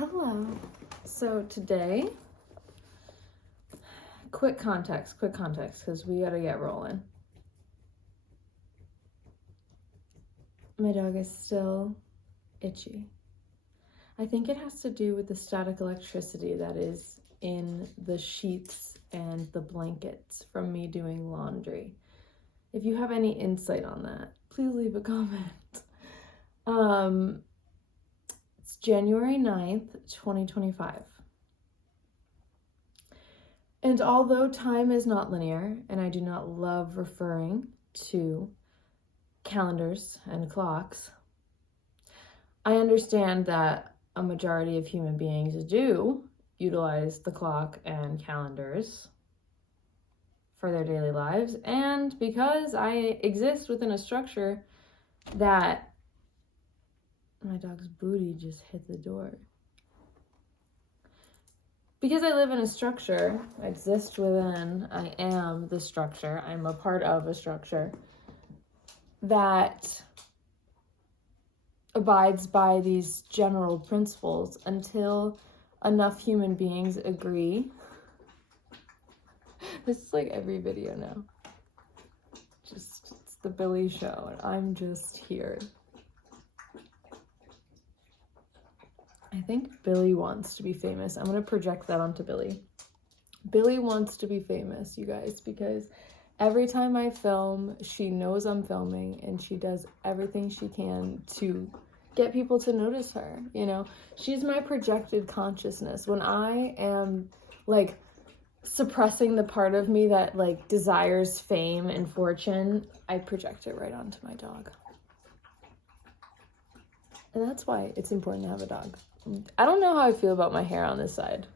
Hello. So today, quick context, because we gotta get rolling. My dog is still itchy. I think it has to do with the static electricity that is in the sheets and the blankets from me doing laundry. If you have any insight on that, please leave a comment. It's January 9th, 2025. And although time is not linear, and I do not love referring to calendars and clocks, I understand that a majority of human beings do utilize the clock and calendars for their daily lives. And because I exist within a structure that my dog's booty just hit the door. Because I live in a structure, I exist within, I am the structure, I'm a part of a structure that abides by these general principles until enough human beings agree. This is like every video now. It's the Billy show, and I'm just here. I think Billy wants to be famous. I'm gonna project that onto Billy. Billy wants to be famous, you guys, because every time I film, she knows I'm filming and she does everything she can to get people to notice her, you know? She's my projected consciousness. When I am like suppressing the part of me that like desires fame and fortune, I project it right onto my dog. And that's why it's important to have a dog. I don't know how I feel about my hair on this side.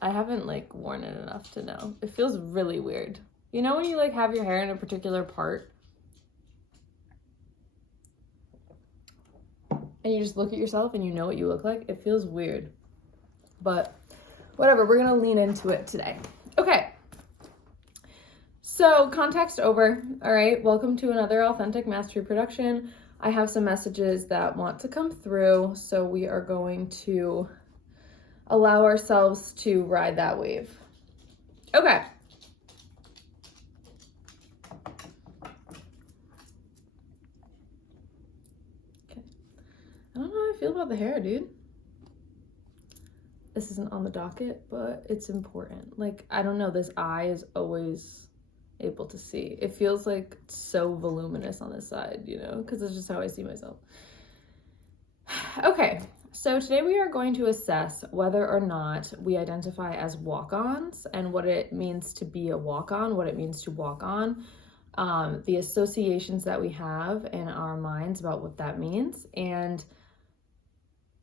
I haven't like worn it enough to know. It feels really weird. You know when you like have your hair in a particular part and you just look at yourself and you know what you look like? It feels weird. But whatever, we're gonna lean into it today. Okay. So context over. All right, welcome to another Authentic Mastery production. I have some messages that want to come through, so we are going to allow ourselves to ride that wave. Okay. I don't know how I feel about the hair, dude. This isn't on the docket, but it's important. Like, I don't know, this eye is always able to see. It feels like so voluminous on this side, you know, because it's just how I see myself. Okay, so today we are going to assess whether or not we identify as walk-ons and what it means to be a walk-on, what it means to walk on, the associations that we have in our minds about what that means, and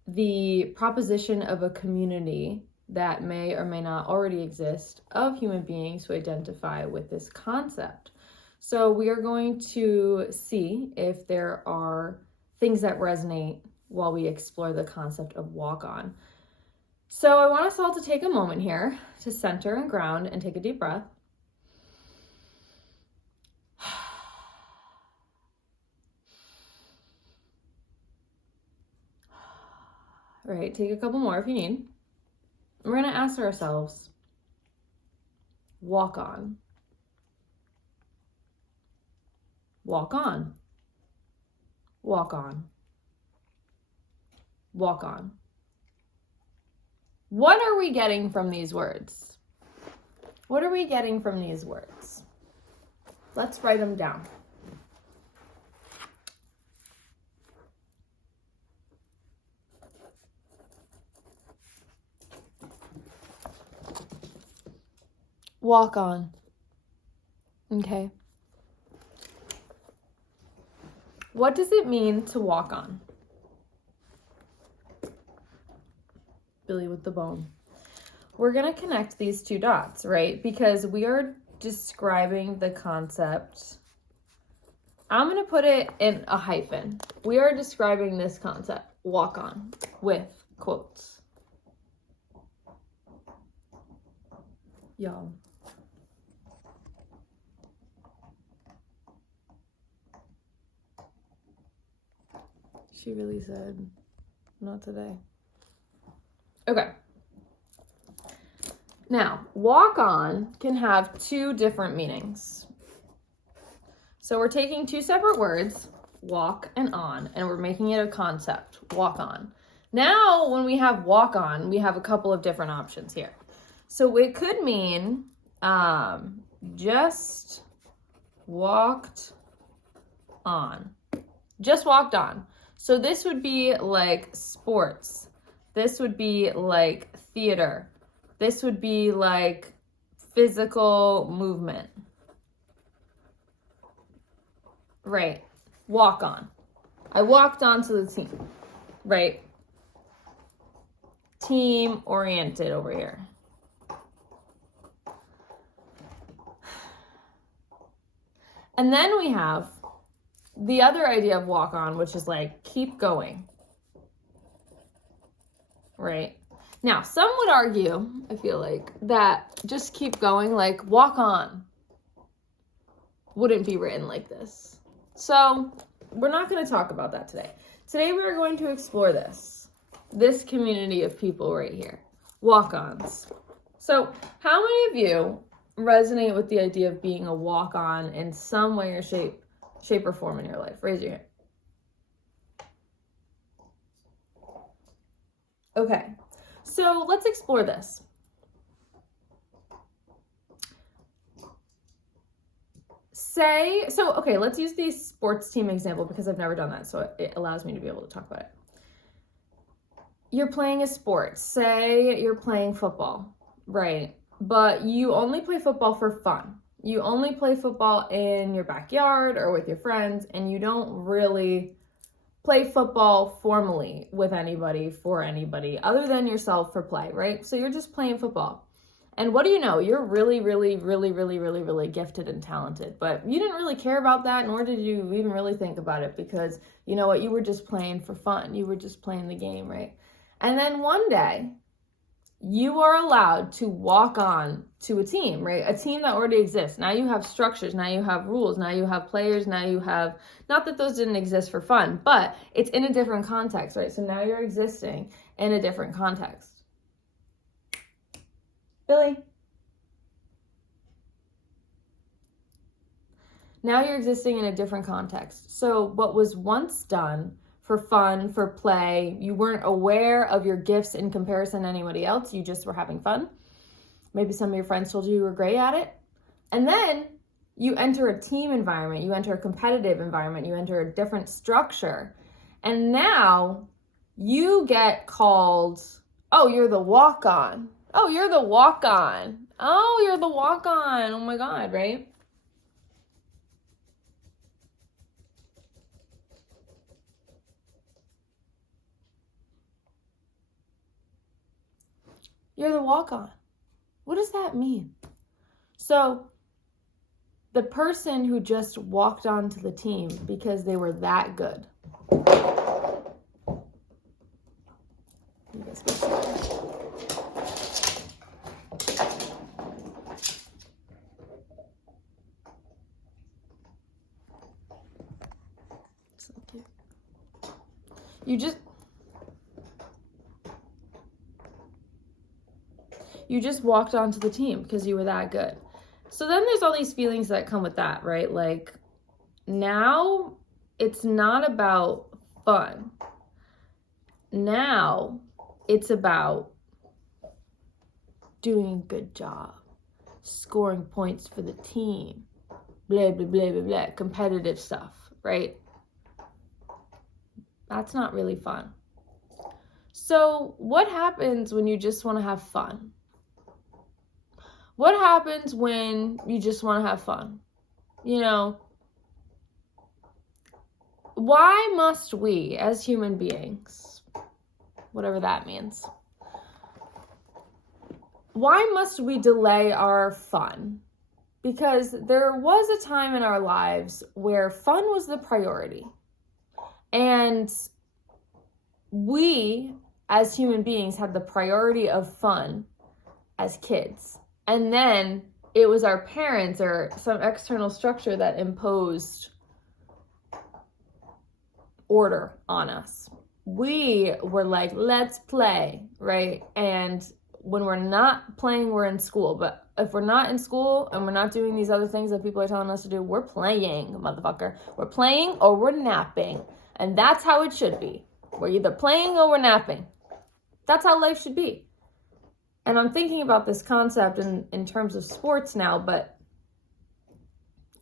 the proposition of a community that may or may not already exist of human beings who identify with this concept. So we are going to see if there are things that resonate while we explore the concept of walk-on. So I want us all to take a moment here to center and ground and take a deep breath. All right, take a couple more if you need. We're going to ask ourselves, walk on. Walk on. Walk on. Walk on. What are we getting from these words? What are we getting from these words? Let's write them down. Walk on. Okay. What does it mean to walk on? Billy with the bone. We're going to connect these two dots, right? Because we are describing the concept. I'm going to put it in a hyphen. We are describing this concept, walk on, with quotes. Y'all. She really said, not today. Okay. Now, walk on can have two different meanings. So we're taking two separate words, walk and on, and we're making it a concept, walk on. Now, when we have walk on, we have a couple of different options here. So it could mean just walked on. Just walked on. So this would be like sports. This would be like theater. This would be like physical movement. Right. Walk on. I walked onto the team. Right. Team oriented over here. And then we have the other idea of walk on, which is like keep going. Right. Now, some would argue, I feel like, that just keep going, like walk on, wouldn't be written like this. So we're not going to talk about that today. Today we are going to explore this community of people right here, walk-ons. So how many of you resonate with the idea of being a walk-on in some way or shape or form in your life? Raise your hand. Okay, so let's explore this. Okay, let's use the sports team example because I've never done that, so it allows me to be able to talk about it. You're playing a sport. Say you're playing football, right? But you only play football for fun. You only play football in your backyard or with your friends, and you don't really play football formally with anybody, for anybody, other than yourself for play, right? So you're just playing football. And what do you know? You're really, really, really, really, really, really gifted and talented. But you didn't really care about that, nor did you even really think about it because, you know what, you were just playing for fun. You were just playing the game, right? And then one day, you are allowed to walk on to a team, right? A team that already exists. Now you have structures, now you have rules, now you have players, now you have, not that those didn't exist for fun, but it's in a different context, right? So now you're existing in a different context. Billy? Now you're existing in a different context. So what was once done for fun, for play, you weren't aware of your gifts in comparison to anybody else, you just were having fun. Maybe some of your friends told you were great at it. And then you enter a team environment, you enter a competitive environment, you enter a different structure. And now you get called, oh, you're the walk-on. Oh, you're the walk-on. Oh, you're the walk-on. Oh my God, right? You're the walk-on. What does that mean? So the person who just walked onto the team because they were that good. You guys go see. So cute. You just walked onto the team because you were that good. So then there's all these feelings that come with that, right? Like now it's not about fun. Now it's about doing a good job, scoring points for the team, blah, blah, blah, blah, blah, competitive stuff, right? That's not really fun. So what happens when you just want to have fun? What happens when you just want to have fun? You know, why must we as human beings, whatever that means, why must we delay our fun? Because there was a time in our lives where fun was the priority. And we, as human beings, had the priority of fun as kids. And then it was our parents or some external structure that imposed order on us. we were like, let's play, right? And when we're not playing, we're in school. But if we're not in school and we're not doing these other things that people are telling us to do, we're playing, motherfucker. We're playing or we're napping. And that's how it should be. We're either playing or we're napping. That's how life should be. And I'm thinking about this concept in terms of sports now, but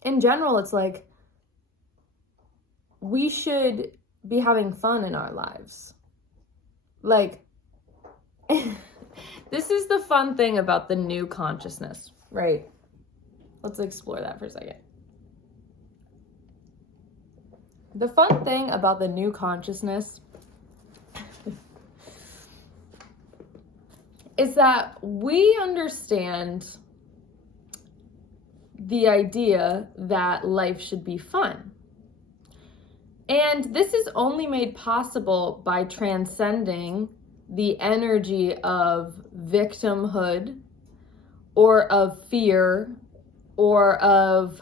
in general, it's like we should be having fun in our lives. Like, this is the fun thing about the new consciousness, right? Let's explore that for a second. The fun thing about the new consciousness is that we understand the idea that life should be fun. And this is only made possible by transcending the energy of victimhood or of fear or of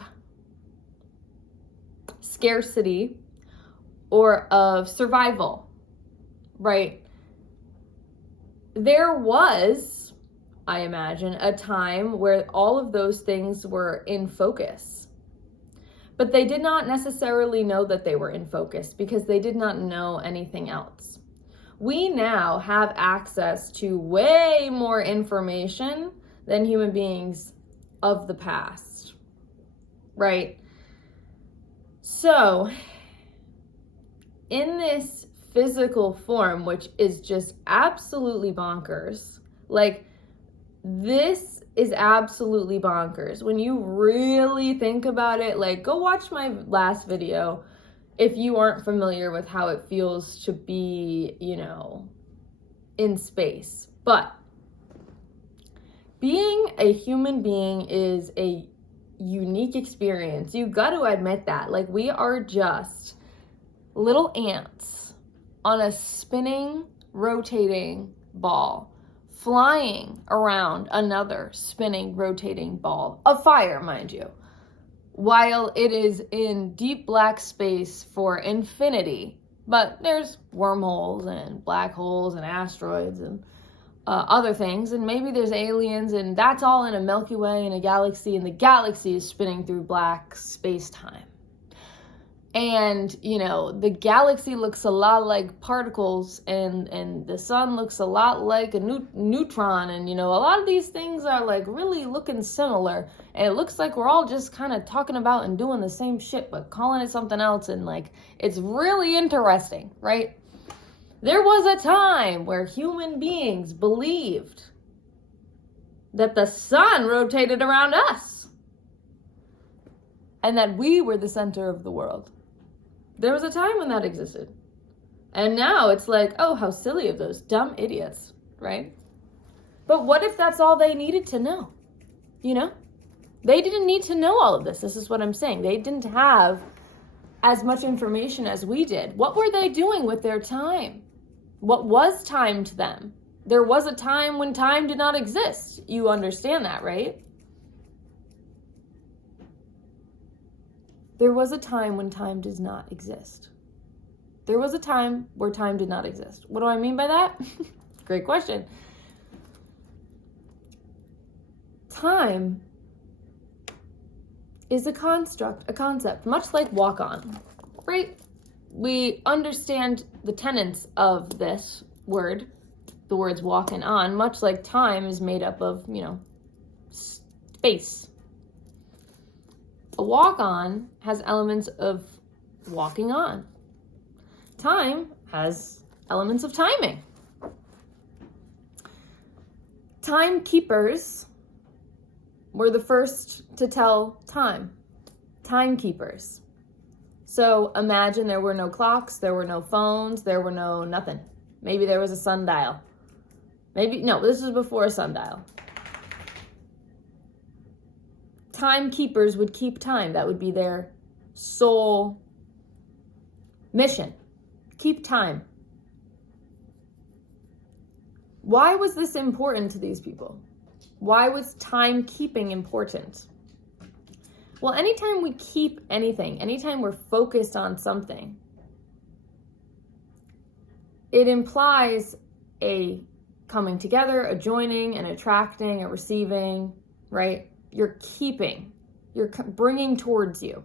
scarcity or of survival, right? There was, I imagine, a time where all of those things were in focus. But they did not necessarily know that they were in focus because they did not know anything else. We now have access to way more information than human beings of the past, right? So, in this physical form, which is just absolutely bonkers, like, this is absolutely bonkers. When you really think about it, like, go watch my last video if you aren't familiar with how it feels to be, in space. But being a human being is a unique experience. You got to admit that. Like, we are just little ants on a spinning, rotating ball, flying around another spinning, rotating ball of fire, mind you, while it is in deep black space for infinity. But there's wormholes and black holes and asteroids and other things, and maybe there's aliens, and that's all in a Milky Way in a galaxy, and the galaxy is spinning through black space-time. And, the galaxy looks a lot like particles, and the sun looks a lot like a neutron, and, a lot of these things are, like, really looking similar, and it looks like we're all just kind of talking about and doing the same shit, but calling it something else, and, like, it's really interesting, right? There was a time where human beings believed that the sun rotated around us, and that we were the center of the world. There was a time when that existed. And now it's like, oh, how silly of those dumb idiots, right? But what if that's all they needed to know? They didn't need to know all of this. This is what I'm saying. They didn't have as much information as we did. What were they doing with their time? What was time to them? There was a time when time did not exist. You understand that, right? There was a time when time does not exist. There was a time where time did not exist. What do I mean by that? Great question. Time is a construct, a concept, much like walk on, right? We understand the tenets of this word, the words walk and on, much like time is made up of, space. A walk-on has elements of walking on. Time has elements of timing. Timekeepers were the first to tell time. Timekeepers. So imagine there were no clocks, there were no phones, there were no nothing. Maybe there was a sundial. This is before a sundial. Timekeepers would keep time. That would be their sole mission. Keep time. Why was this important to these people? Why was timekeeping important? Well, anytime we keep anything, anytime we're focused on something, it implies a coming together, a joining, an attracting, a receiving, right? You're keeping, you're bringing towards you.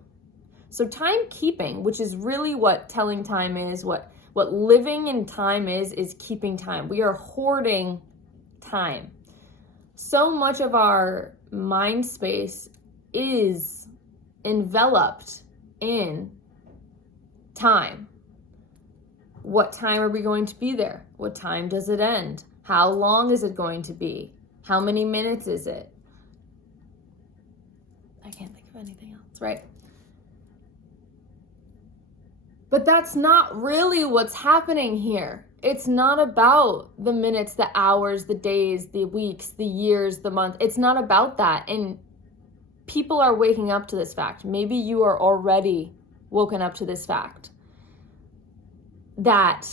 So timekeeping, which is really what telling time is, what living in time is keeping time. We are hoarding time. So much of our mind space is enveloped in time. What time are we going to be there? What time does it end? How long is it going to be? How many minutes is it? I can't think of anything else, right? But that's not really what's happening here. It's not about the minutes, the hours, the days, the weeks, the years, the months. It's not about that. And people are waking up to this fact. Maybe you are already woken up to this fact that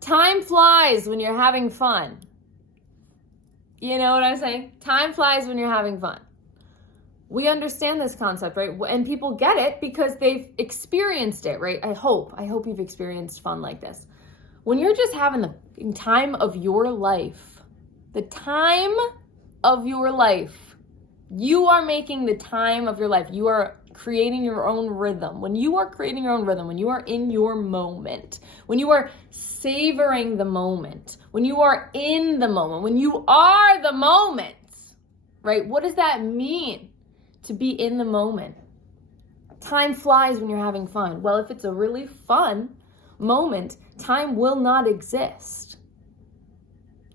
time flies when you're having fun. You know what I'm saying? Time flies when you're having fun. We understand this concept, right? And people get it because they've experienced it, right? I hope you've experienced fun like this. When you're just having the time of your life, the time of your life, you are making the time of your life. You are creating your own rhythm. When you are creating your own rhythm, when you are in your moment, when you are savoring the moment, when you are in the moment, when you are the moment, right? What does that mean? To be in the moment. Time flies when you're having fun. Well, if it's a really fun moment, time will not exist.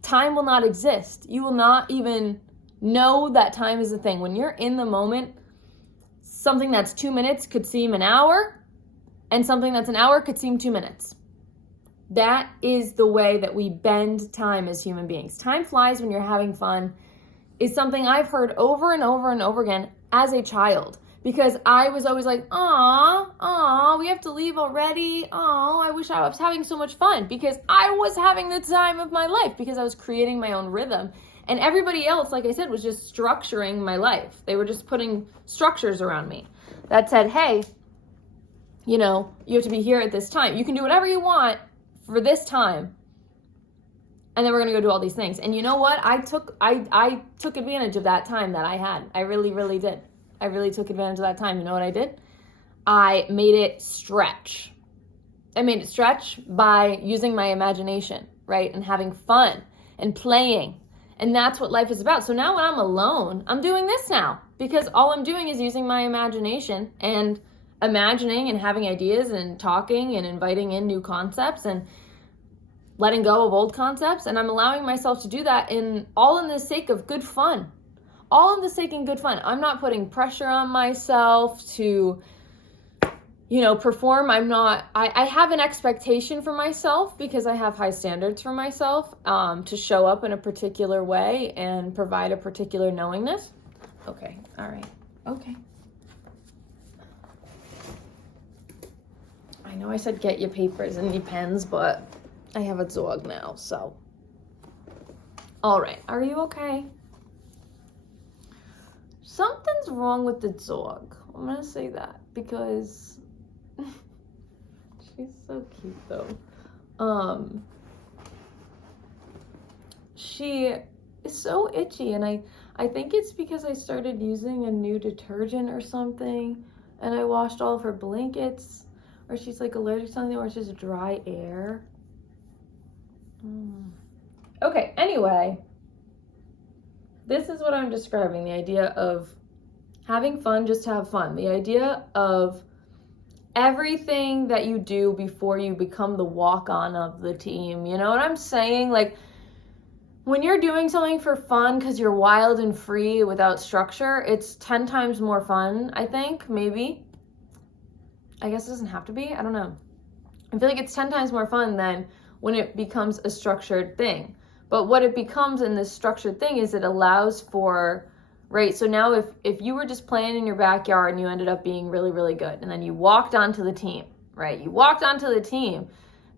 Time will not exist. You will not even know that time is a thing. When you're in the moment, something that's 2 minutes could seem an hour, and something that's an hour could seem 2 minutes. That is the way that we bend time as human beings. Time flies when you're having fun is something I've heard over and over and over again as a child, because I was always like, we have to leave already. I wish I was having so much fun, because I was having the time of my life, because I was creating my own rhythm. And everybody else, like I said, was just structuring my life. They were just putting structures around me that said, hey, you have to be here at this time. You can do whatever you want for this time. And then we're going to go do all these things. And you know what? I took advantage of that time that I had. I really, really did. I really took advantage of that time. You know what I did? I made it stretch. I made it stretch by using my imagination, right? And having fun and playing. And that's what life is about. So now when I'm alone, I'm doing this now, because all I'm doing is using my imagination and imagining and having ideas and talking and inviting in new concepts and letting go of old concepts. And I'm allowing myself to do that all in the sake of good fun. All in the sake of good fun. I'm not putting pressure on myself to, perform. I have an expectation for myself, because I have high standards for myself, to show up in a particular way and provide a particular knowingness. Okay. All right. Okay. I know I said get your papers and your pens, but I have a dog now, so. All right, are you okay? Something's wrong with the dog. I'm gonna say that, because she's so cute though. She is so itchy, and I think it's because I started using a new detergent or something, and I washed all of her blankets, or she's like allergic to something, or it's just dry air. Okay, anyway, this is what I'm describing, the idea of having fun just to have fun, the idea of everything that you do before you become the walk-on of the team. You know what I'm saying? Like, when you're doing something for fun because you're wild and free without structure, it's 10 times more fun, I think, maybe. I guess it doesn't have to be, I don't know. I feel like it's 10 times more fun than when it becomes a structured thing. But what it becomes in this structured thing is it allows for, right? So now if you were just playing in your backyard and you ended up being really, really good, and then you walked onto the team, right? You walked onto the team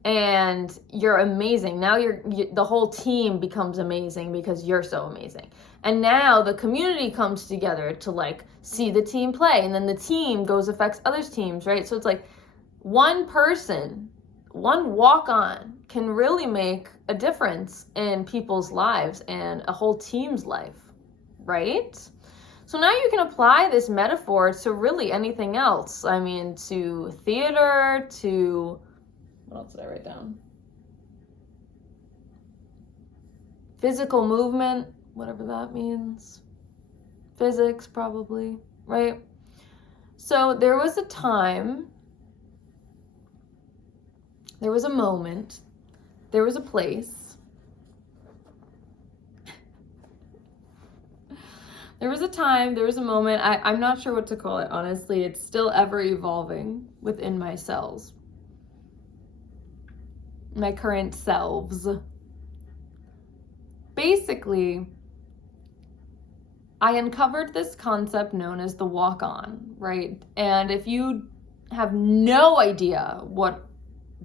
and you're amazing. Now the whole team becomes amazing because you're so amazing. And now the community comes together to like see the team play, and then the team affects other teams, right? So it's like one person, one walk-on can really make a difference in people's lives and a whole team's life, right? So now you can apply this metaphor to really anything else. I mean, to theater, to, what else did I write down? Physical movement, whatever that means. Physics, probably, right? So there was a time, there was a moment, there was a place, there was a time, there was a moment, I'm not sure what to call it, honestly. It's still ever evolving within my cells, my current selves. Basically, I uncovered this concept known as the walk-on, right? And if you have no idea what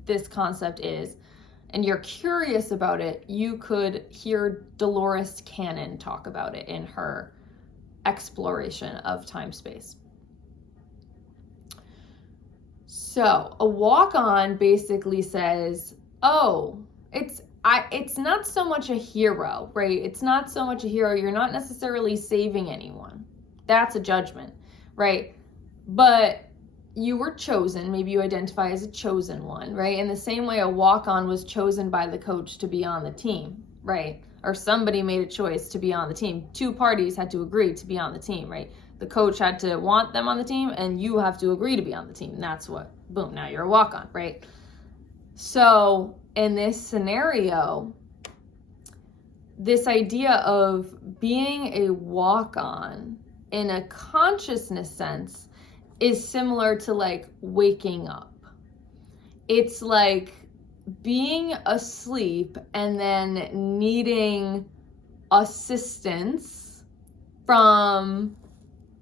this concept is and you're curious about it, you could hear Dolores Cannon talk about it in her exploration of time-space. So a walk-on basically says, oh, it's not so much a hero, right? It's not so much a hero. You're not necessarily saving anyone. That's a judgment, right? But you were chosen. Maybe you identify as a chosen one, right? In the same way a walk-on was chosen by the coach to be on the team, right? Or somebody made a choice to be on the team. Two parties had to agree to be on the team, right? The coach had to want them on the team, and you have to agree to be on the team. And that's what, boom, now you're a walk-on, right? So in this scenario, this idea of being a walk-on in a consciousness sense is similar to like waking up. It's like being asleep and then needing assistance from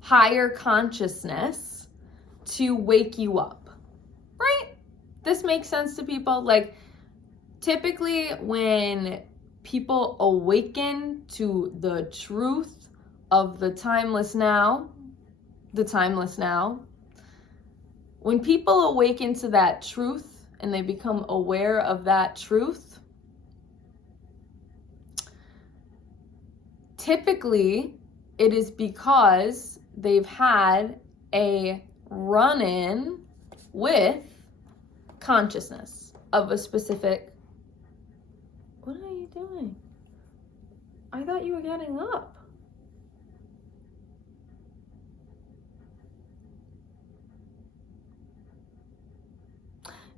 higher consciousness to wake you up, right? This makes sense to people. Like, typically when people awaken to the truth of the timeless now, when people awaken to that truth and they become aware of that truth, typically it is because they've had a run-in with consciousness of a specific. What are you doing? I thought you were getting up.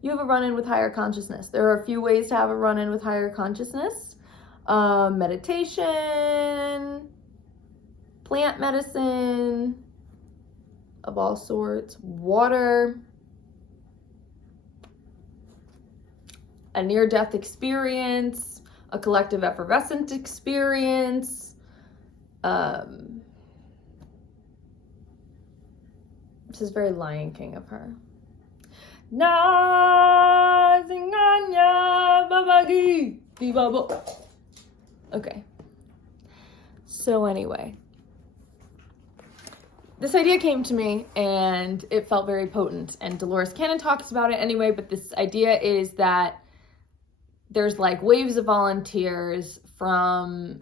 You have a run-in with higher consciousness. There are a few ways to have a run-in with higher consciousness. Meditation, plant medicine of all sorts, water, a near-death experience, a collective effervescent experience. This is very Lion King of her. Okay. So anyway, this idea came to me and it felt very potent, and Dolores Cannon talks about it anyway, but this idea is that there's like waves of volunteers from,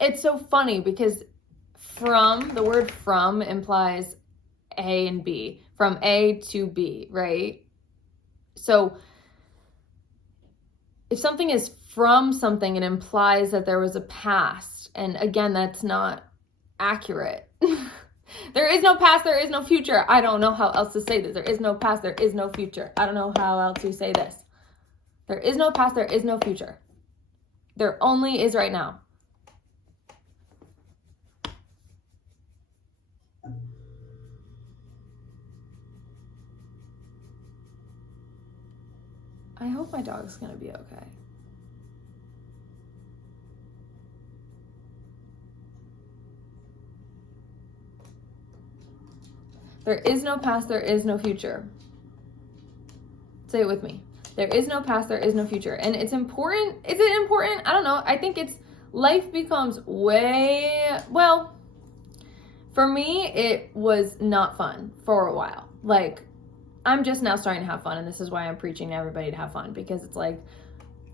it's so funny because the word from implies A and B, from A to B, right? So if something is from something, it implies that there was a past. And again, that's not accurate. There is no past, there is no future. I don't know how else to say this. There is no past, there is no future. I don't know how else to say this. There is no past, there is no future. There only is right now. I hope my dog's gonna be okay. There is no past, there is no future. Say it with me. There is no past, there is no future. And it's important. Is it important? I don't know. I think life becomes well, for me, it was not fun for a while. Like, I'm just now starting to have fun, and this is why I'm preaching to everybody to have fun, because it's like,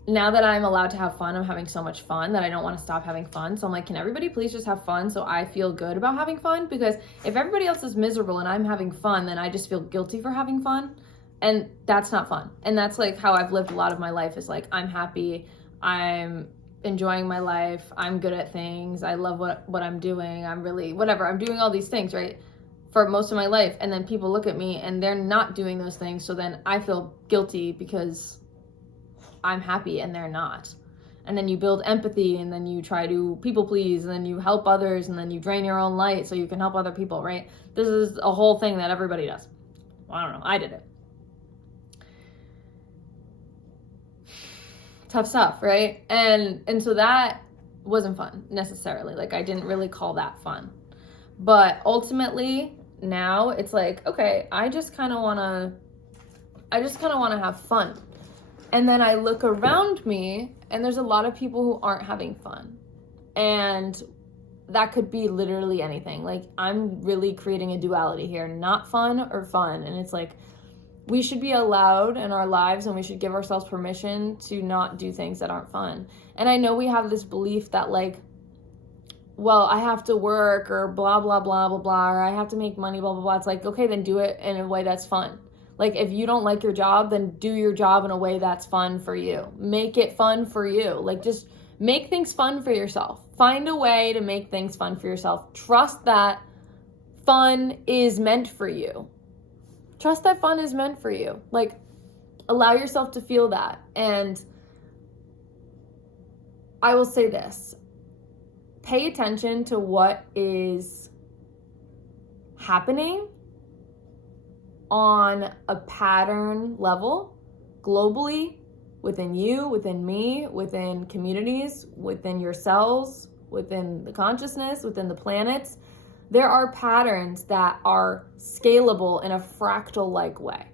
now that I'm allowed to have fun, I'm having so much fun that I don't want to stop having fun. So I'm like, can everybody please just have fun so I feel good about having fun? Because if everybody else is miserable and I'm having fun, then I just feel guilty for having fun. And that's not fun. And that's like how I've lived a lot of my life, is like, I'm happy, I'm enjoying my life, I'm good at things, I love what I'm doing, I'm really, whatever, I'm doing all these things, right? For most of my life. And then people look at me and they're not doing those things. So then I feel guilty because I'm happy and they're not. And then you build empathy, and then you try to people please, and then you help others, and then you drain your own light so you can help other people, right? This is a whole thing that everybody does. Well, I don't know, I did it. Tough stuff, right? And so that wasn't fun necessarily. Like, I didn't really call that fun. But ultimately now it's like, okay, I just kind of want to have fun. And then I look around me and there's a lot of people who aren't having fun. And that could be literally anything. Like, I'm really creating a duality here, not fun or fun. And it's like, we should be allowed in our lives, and we should give ourselves permission to not do things that aren't fun. And I know we have this belief that, like, well, I have to work, or blah, blah, blah, blah, blah, or I have to make money, blah, blah, blah. It's like, okay, then do it in a way that's fun. Like, if you don't like your job, then do your job in a way that's fun for you. Make it fun for you. Like, just make things fun for yourself. Find a way to make things fun for yourself. Trust that fun is meant for you. Trust that fun is meant for you. Like, allow yourself to feel that. And I will say this. Pay attention to what is happening on a pattern level, globally, within you, within me, within communities, within yourselves, within the consciousness, within the planets. There are patterns that are scalable in a fractal-like way.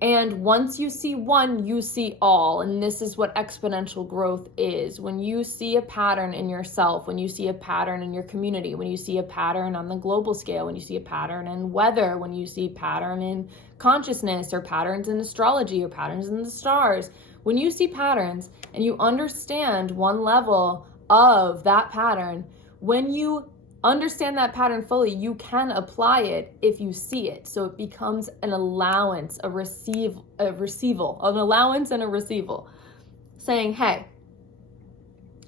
And once you see one, you see all. And this is what exponential growth is. When you see a pattern in yourself, when you see a pattern in your community, when you see a pattern on the global scale, when you see a pattern in weather, when you see a pattern in consciousness, or patterns in astrology, or patterns in the stars, when you see patterns and you understand one level of that pattern, when you understand that pattern fully, you can apply it if you see it. So it becomes an allowance, a receival, an allowance and a receival. Saying, hey,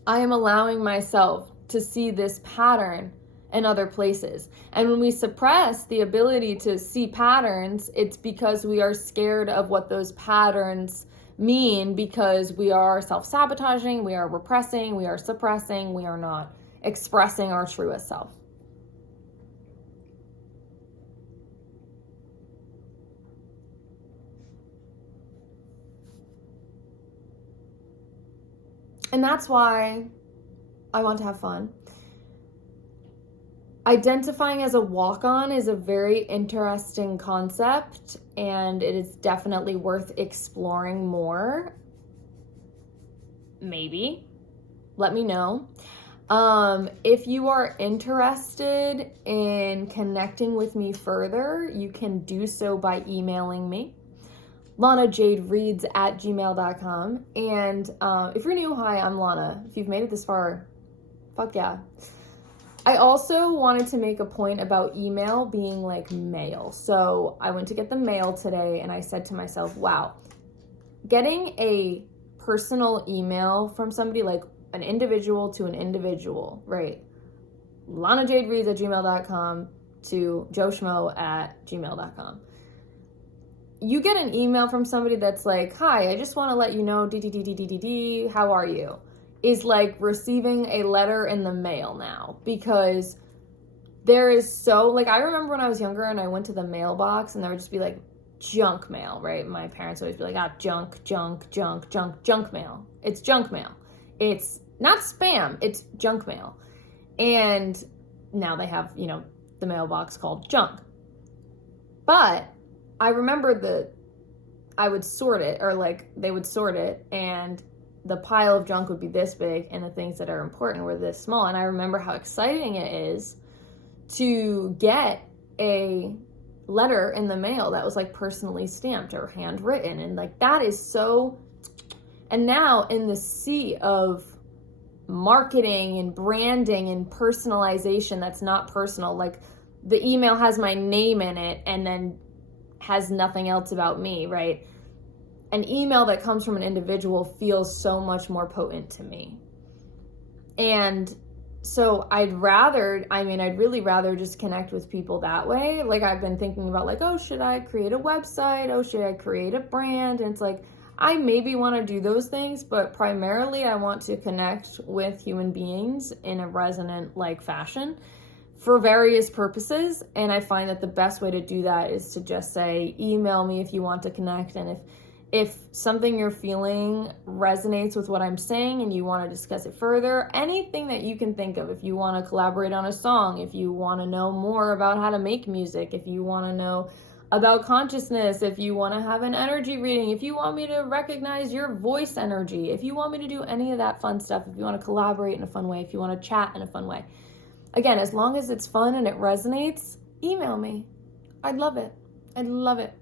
I am allowing myself to see this pattern in other places. And when we suppress the ability to see patterns, it's because we are scared of what those patterns mean, because we are self-sabotaging, we are repressing, we are suppressing, we are not expressing our truest self. And that's why I want to have fun. Identifying as a walk-on is a very interesting concept, and it is definitely worth exploring more. Maybe. Let me know. If you are interested in connecting with me further, you can do so by emailing me, LanaJadeReads@gmail.com. And if you're new, hi, I'm Lana. If you've made it this far, fuck yeah. I also wanted to make a point about email being like mail. So I went to get the mail today, and I said to myself, wow, getting a personal email from somebody, like an individual to an individual, right? LanaJadeReads@gmail.com to JoeSchmo@gmail.com. You get an email from somebody that's like, hi, I just want to let you know, how are you? Is like receiving a letter in the mail now, because there is so, like, I remember when I was younger and I went to the mailbox and there would just be like junk mail, right? My parents always be like, junk mail. It's junk mail. It's not spam, it's junk mail. And now they have, the mailbox called junk. But I remember I would sort it, or like they would sort it, and the pile of junk would be this big and the things that are important were this small. And I remember how exciting it is to get a letter in the mail that was like personally stamped or handwritten, and like that is so. And now in the sea of marketing and branding and personalization that's not personal, like the email has my name in it and then has nothing else about me, right? An email that comes from an individual feels so much more potent to me. And so I'd really rather just connect with people that way. Like I've been thinking about like, oh, should I create a website? Oh, should I create a brand? And it's like, I maybe want to do those things, but primarily I want to connect with human beings in a resonant like fashion for various purposes. And I find that the best way to do that is to just say, email me if you want to connect. And if something you're feeling resonates with what I'm saying and you want to discuss it further, anything that you can think of, if you want to collaborate on a song, if you want to know more about how to make music, if you want to know about consciousness, if you want to have an energy reading, if you want me to recognize your voice energy, if you want me to do any of that fun stuff, if you want to collaborate in a fun way, if you want to chat in a fun way. Again, as long as it's fun and it resonates, email me. I'd love it. I'd love it.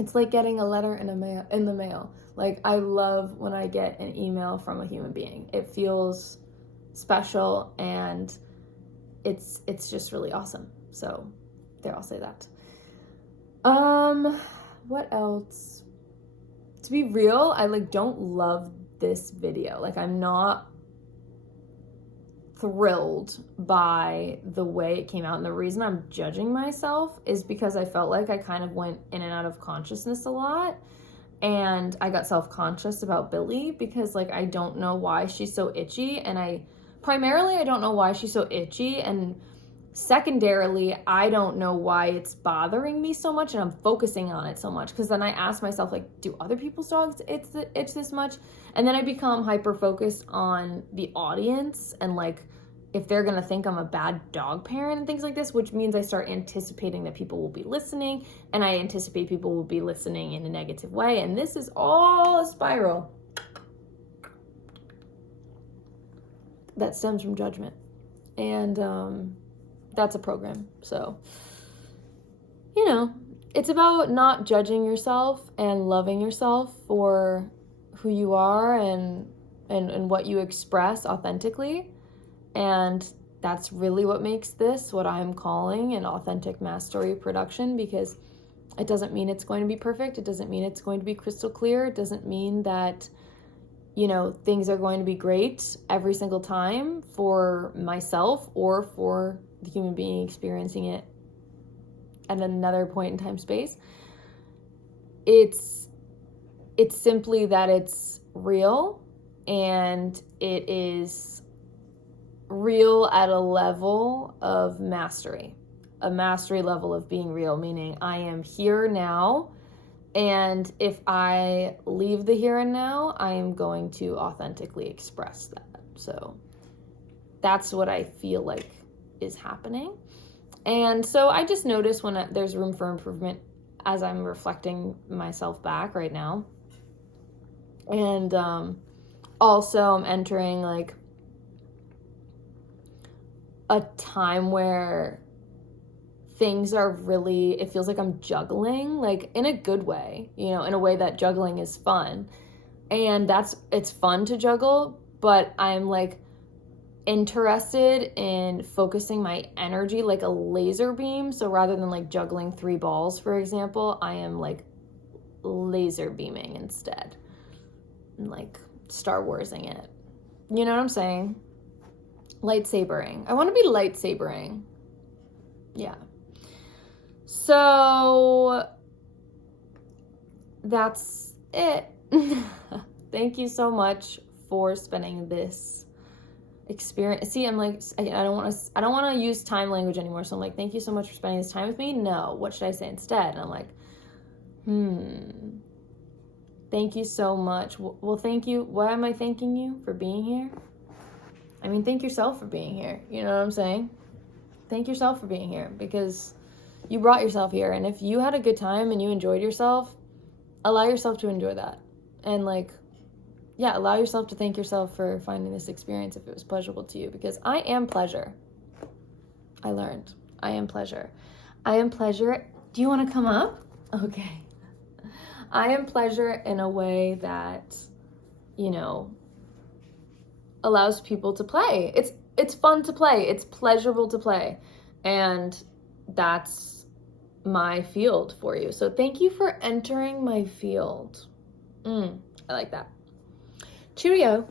It's like getting a letter in the mail. Like I love when I get an email from a human being. It feels special and it's just really awesome. So there, I'll say that. What else? To be real, I like don't love this video. Like I'm not thrilled by the way it came out, and the reason I'm judging myself is because I felt like I kind of went in and out of consciousness a lot, and I got self-conscious about Billie because like I don't know why she's so itchy, and I don't know why she's so itchy, and secondarily I don't know why it's bothering me so much and I'm focusing on it so much, because then I ask myself like, do other people's dogs itch this much? And then I become hyper focused on the audience and like if they're gonna think I'm a bad dog parent and things like this, which means I start anticipating that people will be listening, and I anticipate people will be listening in a negative way, and this is all a spiral that stems from judgment. And that's a program. So, you know, it's about not judging yourself and loving yourself for who you are and what you express authentically. And that's really what makes this what I'm calling an authentic mastery production, because it doesn't mean it's going to be perfect. It doesn't mean it's going to be crystal clear. It doesn't mean that, you know, things are going to be great every single time for myself or for the human being experiencing it at another point in time space. It's simply that it's real, and it is real at a level of mastery, a mastery level of being real, meaning I am here now, and if I leave the here and now, I am going to authentically express that. So that's what I feel like is happening. And so I just notice when there's room for improvement as I'm reflecting myself back right now. And also I'm entering like a time where things are really, it feels like I'm juggling, like in a good way, you know, in a way that juggling is fun. And it's fun to juggle, but I'm like interested in focusing my energy like a laser beam. So rather than like juggling 3 balls, for example, I am like laser beaming instead, and like Star Warsing it. You know what I'm saying? Lightsabering. I want to be lightsabering. Yeah. So that's it. Thank you so much for spending this experience. See, I'm like, I don't want to use time language anymore. So I'm like, thank you so much for spending this time with me. No, what should I say instead? And I'm like, thank you so much. Well, thank you. Why am I thanking you for being here? I mean, thank yourself for being here. You know what I'm saying? Thank yourself for being here, because you brought yourself here. And if you had a good time and you enjoyed yourself, allow yourself to enjoy that. And like, yeah, allow yourself to thank yourself for finding this experience if it was pleasurable to you, because I am pleasure. I learned. I am pleasure. I am pleasure Do you want to come up? Okay. I am pleasure in a way that, you know, allows people to play. It's fun to play. It's pleasurable to play. And that's my field for you. So thank you for entering my field. I like that. Cheerio.